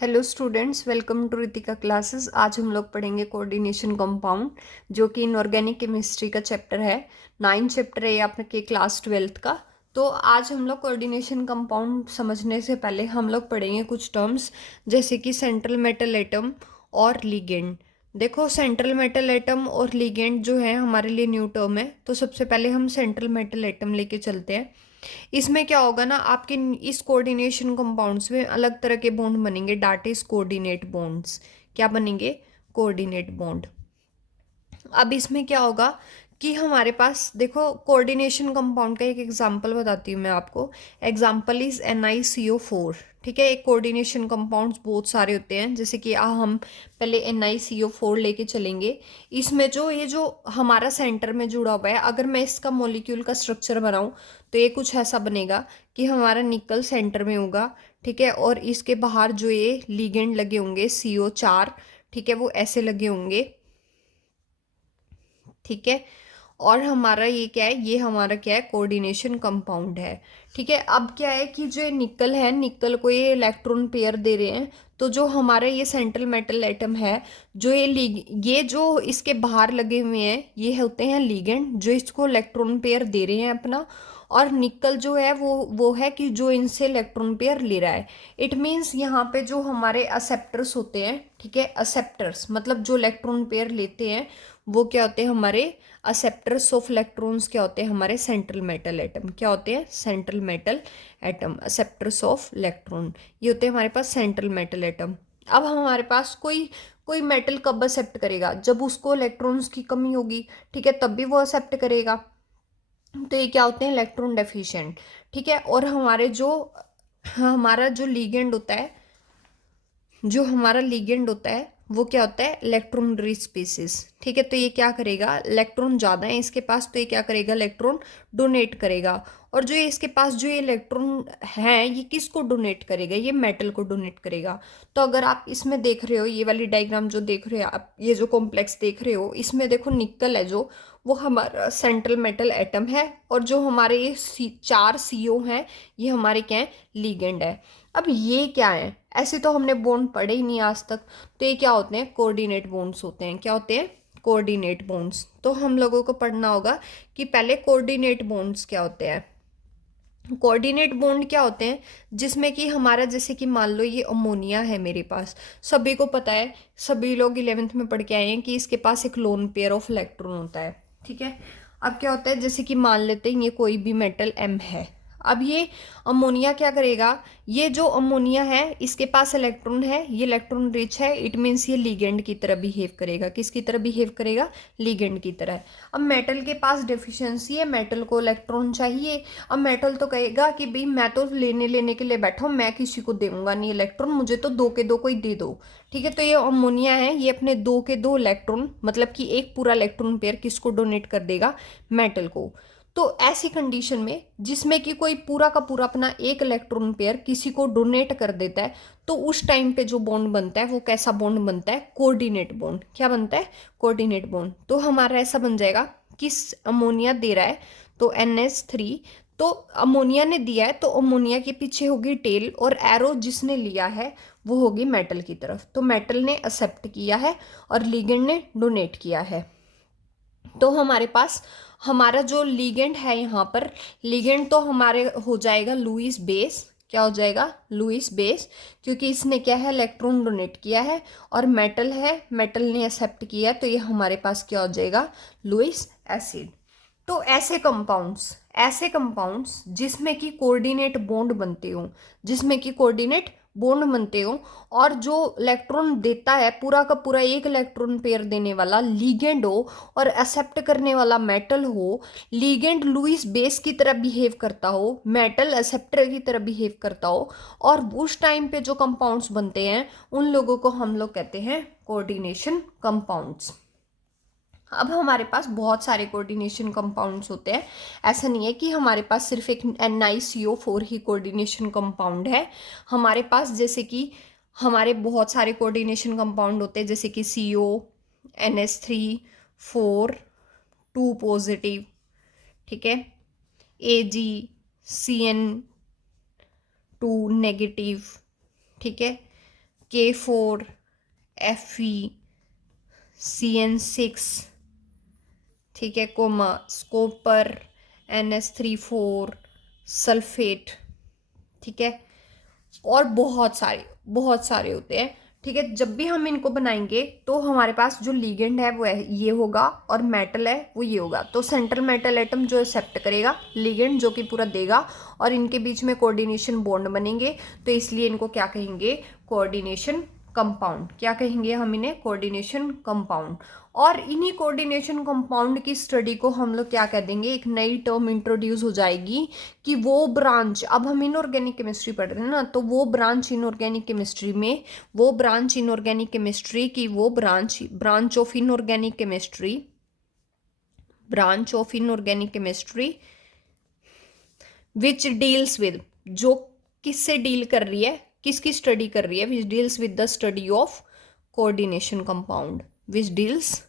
Hello students, welcome to Ritika classes. आज हम लोग पढ़ेंगे कोऑर्डिनेशन कंपाउंड, जो कि इनऑर्गेनिक केमिस्ट्री का चैप्टर है। 9 चैप्टर है आपके क्लास 12th का। तो आज हम लोग कोऑर्डिनेशन कंपाउंड समझने से पहले हम लोग पढ़ेंगे कुछ टर्म्स, जैसे कि सेंट्रल मेटल एटम और लिगेंड। देखो, सेंट्रल मेटल एटम और लिगेंड जो है हमारे लिए न्यू टर्म है। तो सबसे पहले हम सेंट्रल मेटल एटम लेके चलते हैं। इसमें क्या होगा ना, आपके इस कोऑर्डिनेशन कंपाउंड्स में अलग तरह के बॉन्ड बनेंगे, दैट इज कोऑर्डिनेट बॉन्ड्स। क्या बनेंगे? Coordinate bond. अब इसमें क्या होगा कि हमारे पास देखो, कोऑर्डिनेशन कंपाउंड का एक एग्जांपल बताती हूँ मैं आपको। Example is NiCO4। ठीक है, एक कोऑर्डिनेशन कंपाउंड्स बहुत सारे होते हैं, जैसे कि हम पहले NiCO4 लेके चलेंगे। इसमें जो ये जो हमारा सेंटर में जुड़ा हुआ है, अगर मैं इसका मॉलिक्यूल का स्ट्रक्चर बनाऊं तो ये कुछ ऐसा बनेगा कि हमारा निकल सेंटर में होगा। ठीक है, और इसके बाहर जो ये लिगेंड लगे होंगे CO4, ठीक है, वो ऐसे लगे होंगे। ठीक है, और हमारा ये क्या है, ये हमारा क्या है, कोऑर्डिनेशन कंपाउंड है। ठीक है, अब क्या है कि जो ये निकल है, निकल को ये इलेक्ट्रॉन पेयर दे रहे हैं। तो जो हमारा ये सेंट्रल मेटल एटम है, जो ये जो इसके बाहर लगे हुए हैं, ये होते हैं लिगेंड, जो इसको इलेक्ट्रॉन पेयर दे रहे हैं अपना। और निकल जो है वो है कि जो इनसे इलेक्ट्रॉन पेयर ले रहा है। इट मीन्स यहाँ पे जो हमारे असेप्टर्स होते हैं, ठीक है, असेप्टर्स मतलब जो इलेक्ट्रॉन पेयर लेते हैं, वो क्या होते हैं हमारे असेप्टर्स ऑफ इलेक्ट्रॉन्स। क्या होते हैं हमारे सेंट्रल मेटल एटम। क्या होते हैं? Central metal atom, acceptors of electron. ये होते हैं हमारे पास सेंट्रल मेटल एटम। अब हमारे पास कोई कोई मेटल कब एक्सेप्ट करेगा? जब उसको इलेक्ट्रॉन्स की कमी होगी। ठीक है, तब भी वो एक्सेप्ट करेगा। तो ये क्या होते हैं? Electron deficient. ठीक है, और हमारा जो लीगेंड होता है, जो हमारा लिगेंड होता है वो क्या होता है? Electron rich species. ठीक है, तो ये क्या करेगा? इलेक्ट्रॉन ज़्यादा है इसके पास, तो ये क्या करेगा? इलेक्ट्रॉन डोनेट करेगा। और जो ये इसके पास जो ये इलेक्ट्रॉन है, ये किसको डोनेट करेगा? ये मेटल को डोनेट करेगा। तो अगर आप इसमें देख रहे हो, ये वाली डायग्राम जो देख रहे हो आप, ये जो कॉम्प्लेक्स देख रहे हो, इसमें देखो निकल है जो, वो हमारा सेंट्रल मेटल एटम है। और जो हमारे ये 4 CO हैं, ये हमारे क्या है? लीगेंड है। अब ये क्या है? ऐसे तो हमने बॉन्ड पढ़े ही नहीं आज तक। तो ये क्या होते हैं? कोऑर्डिनेट बॉन्ड्स होते हैं। क्या होते हैं? Coordinate bonds. तो हम लोगों को पढ़ना होगा कि पहले कोऑर्डिनेट बॉन्ड्स क्या होते हैं। कोऑर्डिनेट बॉन्ड क्या होते हैं? जिसमें कि हमारा, जैसे कि मान लो ये अमोनिया है मेरे पास, सभी को पता है, सभी लोग 11th में पढ़ के आए हैं कि इसके पास एक लोन पेयर ऑफ इलेक्ट्रॉन होता है। ठीक है, अब क्या होता है, जैसे कि मान लेते हैं ये कोई भी मेटल M है। अब ये अमोनिया क्या करेगा? ये जो अमोनिया है, इसके पास इलेक्ट्रॉन है, ये इलेक्ट्रॉन रिच है, इट मीन्स ये लिगेंड की तरह बिहेव करेगा। किसकी तरह बिहेव करेगा? लिगेंड की तरह। अब मेटल के पास डेफिशिएंसी है, मेटल को इलेक्ट्रॉन चाहिए। अब मेटल तो कहेगा कि भाई मैं तो लेने लेने के लिए बैठा हूँ, मैं किसी को दूंगा नहीं इलेक्ट्रॉन, मुझे तो 2 के 2 कोई दे दो। ठीक है, तो ये अमोनिया है, ये अपने 2 के 2 इलेक्ट्रॉन, मतलब कि एक पूरा इलेक्ट्रॉन पेयर किसको डोनेट कर देगा? मेटल को। तो ऐसी कंडीशन में जिसमें कि कोई पूरा का पूरा अपना एक इलेक्ट्रॉन पेयर किसी को डोनेट कर देता है, तो उस टाइम पे जो बॉन्ड बनता है वो कैसा बॉन्ड बनता है? Coordinate bond. क्या बनता है? Coordinate bond. तो हमारा ऐसा बन जाएगा, किस अमोनिया दे रहा है तो NH3, तो अमोनिया ने दिया है तो अमोनिया के पीछे होगी टेल, और एरो जिसने लिया है वो होगी मेटल की तरफ। तो मेटल ने एक्सेप्ट किया है और लिगेंड ने डोनेट किया है। तो हमारे पास हमारा जो लिगेंड है यहाँ पर, लिगेंड तो हमारे हो जाएगा लुईस बेस। क्या हो जाएगा? लुईस बेस, क्योंकि इसने क्या है? इलेक्ट्रॉन डोनेट किया है। और मेटल है, मेटल ने एक्सेप्ट किया है, तो ये हमारे पास क्या हो जाएगा? Lewis acid. तो ऐसे कंपाउंड्स जिसमें कि कोऑर्डिनेट बॉन्ड बनते हो, जिसमें कि कोऑर्डिनेट बॉन्ड बनते हो, और जो इलेक्ट्रॉन देता है पूरा का पूरा एक इलेक्ट्रॉन पेयर देने वाला लीगेंड हो, और एक्सेप्ट करने वाला मेटल हो। लीगेंड लुईस बेस की तरह बिहेव करता हो, मेटल एक्सेप्टर की तरह बिहेव करता हो, और उस टाइम पे जो कंपाउंड्स बनते हैं उन लोगों को हम लोग कहते हैं कोऑर्डिनेशन कंपाउंड्स। अब हमारे पास बहुत सारे कोऑर्डिनेशन कंपाउंड्स होते हैं। ऐसा नहीं है कि हमारे पास सिर्फ एक NiCO4 ही कोऑर्डिनेशन कंपाउंड है। हमारे पास जैसे कि हमारे बहुत सारे कोऑर्डिनेशन कंपाउंड होते हैं, जैसे कि CO, NH3 4 2 पॉजिटिव, ठीक है, AgCN2 नेगेटिव, ठीक है, K4Fe CN6, ठीक है, कोमा स्कोपर NS34 सल्फेट, ठीक है, और बहुत सारे होते हैं, ठीक है। जब भी हम इनको बनाएंगे तो हमारे पास जो लिगेंड है वो ये होगा और मेटल है वो ये होगा। तो सेंट्रल मेटल एटम जो एक्सेप्ट करेगा, लिगेंड जो कि पूरा देगा, और इनके बीच में कोऑर्डिनेशन बॉन्ड बनेंगे, तो इसलिए इनको क्या कहेंगे, कोऑर्डिनेशन कंपाउंड। क्या कहेंगे हम इन्हें, कोऑर्डिनेशन कंपाउंड। और इन्हीं कोऑर्डिनेशन कंपाउंड की स्टडी को हम लोग क्या कह देंगे, एक नई टर्म इंट्रोड्यूस हो जाएगी कि वो ब्रांच, अब हम इनऑर्गेनिक केमिस्ट्री पढ़ रहे हैं ना, तो वो ब्रांच इनऑर्गेनिक केमिस्ट्री में, वो ब्रांच इनऑर्गेनिक केमिस्ट्री की, वो branch of inorganic chemistry, branch of inorganic chemistry which deals with, जो किससे डील कर रही है, किसकी स्टडी कर रही है, which deals with the study of coordination compound, which deals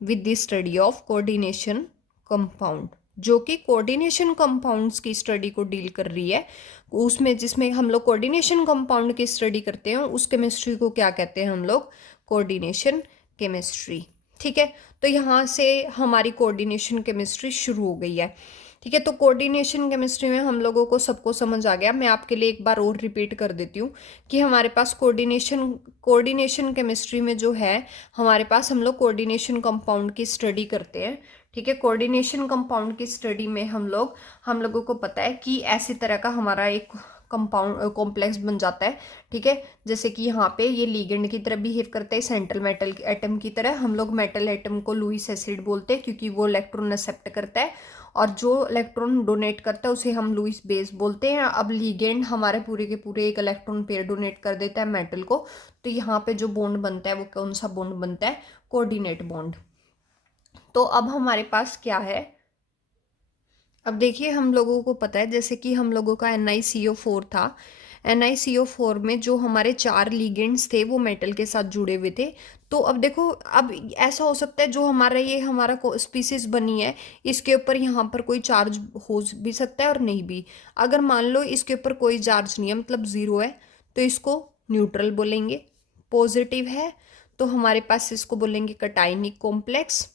with the study of coordination compound, जो कि कोऑर्डिनेशन कंपाउंड्स की स्टडी को डील कर रही है। उसमें जिसमें हम लोग कोऑर्डिनेशन कंपाउंड की स्टडी करते हैं, उस केमिस्ट्री को क्या कहते हैं हम लोग, कोऑर्डिनेशन केमिस्ट्री, ठीक है। तो यहाँ से हमारी कोऑर्डिनेशन केमिस्ट्री शुरू हो गई है, ठीक है। तो कोऑर्डिनेशन केमिस्ट्री में हम लोगों को सबको समझ आ गया। मैं आपके लिए एक बार और रिपीट कर देती हूँ कि हमारे पास कोऑर्डिनेशन केमिस्ट्री में जो है, हमारे पास हम लोग कोऑर्डिनेशन कंपाउंड की स्टडी करते हैं, ठीक है। कोऑर्डिनेशन कंपाउंड की स्टडी में हम लोगों को पता है कि ऐसी तरह का हमारा एक कंपाउंड कॉम्प्लेक्स बन जाता है, ठीक है। जैसे कि यहाँ पे ये लिगेंड की तरह बिहेव करता है, सेंट्रल मेटल एटम की तरह। हम लोग मेटल एटम को लुईस एसिड बोलते हैं क्योंकि वो इलेक्ट्रॉन एक्सेप्ट करता है, और जो इलेक्ट्रॉन डोनेट करता है उसे हम लुईस बेस बोलते हैं। अब लिगेंड हमारे पूरे के पूरे एक इलेक्ट्रॉन पेयर डोनेट कर देता है मेटल को, तो यहाँ पे जो बॉन्ड बनता है वो कौन सा बॉन्ड बनता है, कोऑर्डिनेट बॉन्ड। तो अब हमारे पास क्या है, अब देखिए हम लोगों को पता है, जैसे कि हम लोगों का NiCO4 था, NiCO4 में जो हमारे 4 लिगेंड्स थे वो मेटल के साथ जुड़े हुए थे। तो अब देखो, अब ऐसा हो सकता है जो हमारा स्पीसीज बनी है, इसके ऊपर यहाँ पर कोई चार्ज हो भी सकता है और नहीं भी। अगर मान लो इसके ऊपर कोई चार्ज नहीं है, मतलब ज़ीरो है, तो इसको न्यूट्रल बोलेंगे। पॉजिटिव है तो हमारे पास इसको बोलेंगे कटायनिक कॉम्प्लेक्स,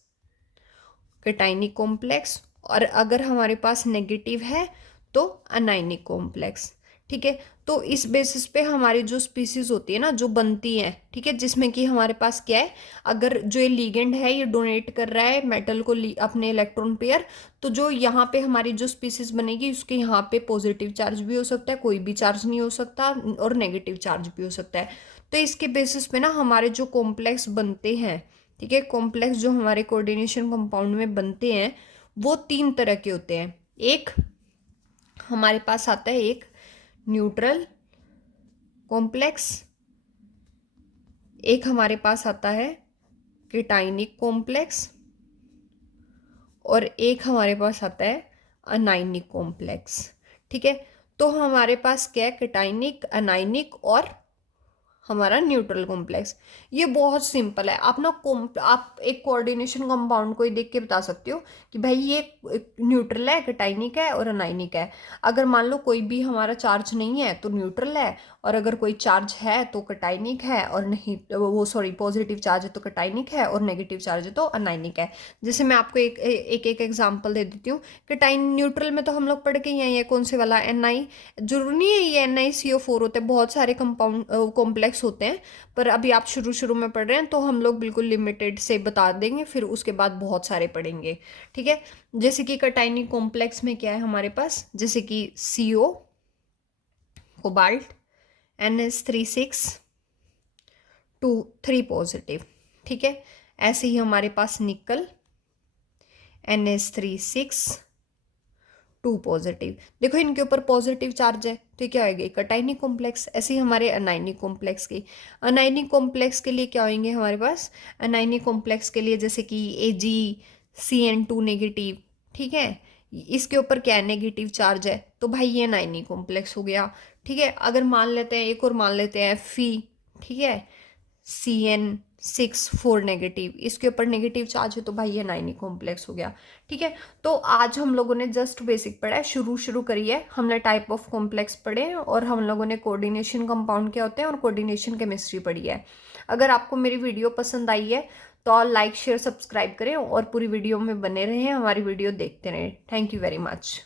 कटायनिक कॉम्प्लेक्स। और अगर हमारे पास नेगेटिव है तो अनायनिक कॉम्प्लेक्स, ठीक है। तो इस बेसिस पे हमारी जो स्पीसीज होती है ना, जो बनती है, ठीक है, जिसमें कि हमारे पास क्या है, अगर जो ये लिगेंड है ये डोनेट कर रहा है मेटल को अपने इलेक्ट्रॉन पेयर, तो जो यहाँ पे हमारी जो स्पीसीज बनेगी उसके यहाँ पे पॉजिटिव चार्ज भी हो सकता है, कोई भी चार्ज नहीं हो सकता, और नेगेटिव चार्ज भी हो सकता है। तो इसके बेसिस पे ना हमारे जो कॉम्प्लेक्स बनते हैं, ठीक है, कॉम्प्लेक्स जो हमारे कोऑर्डिनेशन कंपाउंड में बनते हैं वो 3 तरह के होते हैं। एक हमारे पास आता है एक न्यूट्रल कॉम्प्लेक्स, एक हमारे पास आता है केटाइनिक कॉम्प्लेक्स, और एक हमारे पास आता है अनाइनिक कॉम्प्लेक्स, ठीक है। तो हमारे पास क्या है, केटाइनिक, अनाइनिक और हमारा न्यूट्रल कॉम्प्लेक्स। ये बहुत सिंपल है। आप ना आप एक कोऑर्डिनेशन कंपाउंड को ही देख के बता सकते हो कि भाई ये न्यूट्रल है, कैटाइनिक है और अनाइनिक है। अगर मान लो कोई भी हमारा चार्ज नहीं है तो न्यूट्रल है, और अगर कोई चार्ज है तो कैटाइनिक है, और नहीं वो सॉरी पॉजिटिव चार्ज है तो कैटाइनिक है, और नेगेटिव चार्ज है तो अनाइनिक है। जैसे मैं आपको एक एग्जाम्पल दे देती हूँ। कैटाइन न्यूट्रल में तो हम लोग पढ़ के ही हैं, ये कौन से वाला NI, जरूरी नहीं है ये NiCO4 होते हैं, बहुत सारे कंपाउंड कॉम्प्लेक्स होते हैं, पर अभी आप शुरू में पढ़ रहे हैं तो हम लोग बिल्कुल लिमिटेड से बता देंगे, फिर उसके बाद बहुत सारे पढ़ेंगे, ठीक है। जैसे कि कैटाइनिक कॉम्प्लेक्स में क्या है हमारे पास, जैसे कि CO कोबाल्ट NH36 3 पॉजिटिव, ठीक है। ऐसे ही हमारे पास निकल NH36 2 पॉजिटिव। देखो इनके ऊपर पॉजिटिव चार्ज है तो ये क्या होगी, कैटाइनिक कॉम्प्लेक्स। ऐसे ही हमारे अनाइनिक कॉम्प्लेक्स की, अनाइनिक कॉम्प्लेक्स के लिए क्या होंगे हमारे पास, अनाइनिक कॉम्प्लेक्स के लिए जैसे कि AgCN2 नेगेटिव, ठीक है, इसके ऊपर क्या है, नेगेटिव चार्ज है, तो भाई ये अनाइनिक कॉम्प्लेक्स हो गया, ठीक है। अगर मान लेते हैं एक और मान लेते हैं Fe, ठीक है, 6 4 नेगेटिव, इसके ऊपर नेगेटिव चार्ज है तो भाई ये 9 कॉम्प्लेक्स हो गया। ठीक है, तो आज हम लोगों ने जस्ट बेसिक पढ़ा है, शुरू करी है हमने, टाइप ऑफ कॉम्प्लेक्स पढ़े हैं और हम लोगों ने कोऑर्डिनेशन कंपाउंड क्या होते हैं और कोऑर्डिनेशन केमिस्ट्री पढ़ी है। अगर आपको मेरी वीडियो पसंद आई है तो लाइक शेयर सब्सक्राइब करें और पूरी वीडियो में बने रहें, हमारी वीडियो देखते रहें। Thank you very much.